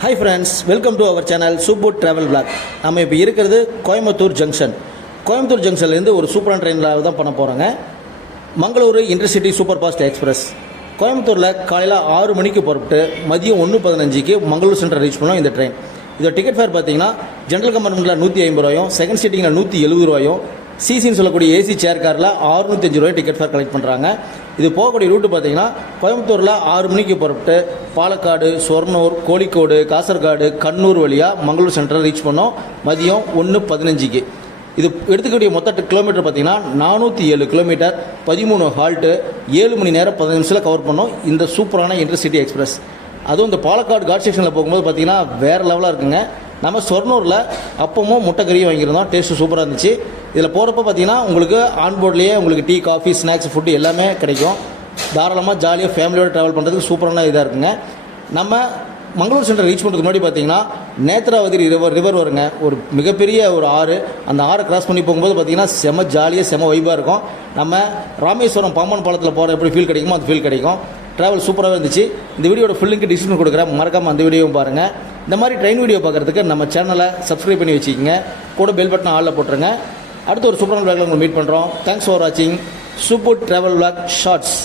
Hi friends, welcome to our channel Super Travel Vlog. நம்ம இப்போ இருக்கிறது கோயம்புத்தூர் ஜங்ஷன். கோயம்புத்தூர் ஜங்ஷன்லேருந்து ஒரு சூப்பரான ட்ரெயினில் தான் பண்ண போகிறோங்க. Mangaluru intercity super fast express. கோயம்புத்தூரில் காலையில் 6 மணிக்கு புறப்பட்டு மதியம் 1:15க்கு மங்களூர் சென்ட்ரல் ரீச் பண்ணோம் இந்த ட்ரெயின். இதோட டிக்கெட் ஃபேர் பார்த்தீங்கன்னா ஜென்ரல் கம்பார்ட்மெண்ட்டில் 150 ரூபாயும், செகண்ட் சீட்டிங்கில் 170 ரூபாயும், சிசின்னு சொல்லக்கூடிய ஏசி சேர் காரில் 605 ரூபாய் டிக்கெட் ஃபேர் கலெக்ட் பண்ணுறாங்க. இது போகக்கூடிய ரூட்டு பார்த்தீங்கன்னா கோயம்புத்தூரில் 6 மணிக்கு புறப்பட்டு பாலக்காடு, சொர்ணூர், கோழிக்கோடு, காசர்காடு, கண்ணூர் வழியாக மங்களூர் சென்ட்ரல் ரீச் பண்ணோம் மதியம் 1:15க்கு. இது எடுத்துக்கூடிய மொத்த கிலோமீட்டர் பார்த்தீங்கன்னா 407 கிலோமீட்டர், 13 ஹால்ட்டு, 7 மணி நேரம் 15 நிமிஷத்தில் கவர் பண்ணோம் இந்த சூப்பரான இன்டர்சிட்டி எக்ஸ்பிரஸ். அதுவும் இந்த பாலக்காடு காட் செக்ஷனில் போகும்போது பார்த்தீங்கன்னா வேறு லெவலாக இருக்குங்க. நம்ம சொர்ணூரில் அப்பமும் முட்டைக்கறியும் வாங்கியிருந்தோம், டேஸ்ட்டு சூப்பராக இருந்துச்சு. இதில் போகிறப்ப பார்த்தீங்கன்னா உங்களுக்கு ஆன்போர்ட்லேயே உங்களுக்கு டீ, காஃபி, ஸ்நாக்ஸ், ஃபுட்டு எல்லாமே கிடைக்கும். தாராளமாக ஜாலியாக ஃபேமிலியோடு ட்ராவல் பண்ணுறதுக்கு சூப்பரான இதாக இருக்குங்க. நம்ம மங்களூர் சென்ட்ரல் ரீச் பண்ணுறதுக்கு முன்னாடி பார்த்தீங்கன்னா நேத்ராவதி ரிவர் வருங்க, ஒரு மிகப்பெரிய ஒரு ஆறு. அந்த ஆறை கிராஸ் பண்ணி போகும்போது பார்த்தீங்கன்னா செம ஜாலியாக செம வைபாக இருக்கும். நம்ம ராமேஸ்வரம் பாம்பன் பாலத்தில் போகிற எப்படி ஃபீல் கிடைக்குமோ அந்த ஃபீல் கிடைக்கும். ட்ராவல் சூப்பராகவே இருந்துச்சு. இந்த வீடியோட ஃபுல் லிங்க் டிஸ்கிரிப்ஷன் கொடுக்குறேன், மறக்காமல் அந்த வீடியோவும் பாருங்கள். இந்த மாதிரி ட்ரெயின் வீடியோ பார்க்குறதுக்கு நம்ம சேனலை சப்ஸ்கிரைப் பண்ணி வச்சுக்கோங்க, கூட பெல் பட்டன் ஆளில் போட்டுருங்க. அடுத்து ஒரு சூப்பரான விளாகில் உங்களை மீட் பண்ணுறோம். தேங்க்ஸ் ஃபார் வாட்சிங் சூப்பர் ட்ராவல் விளாக் ஷார்ட்ஸ்.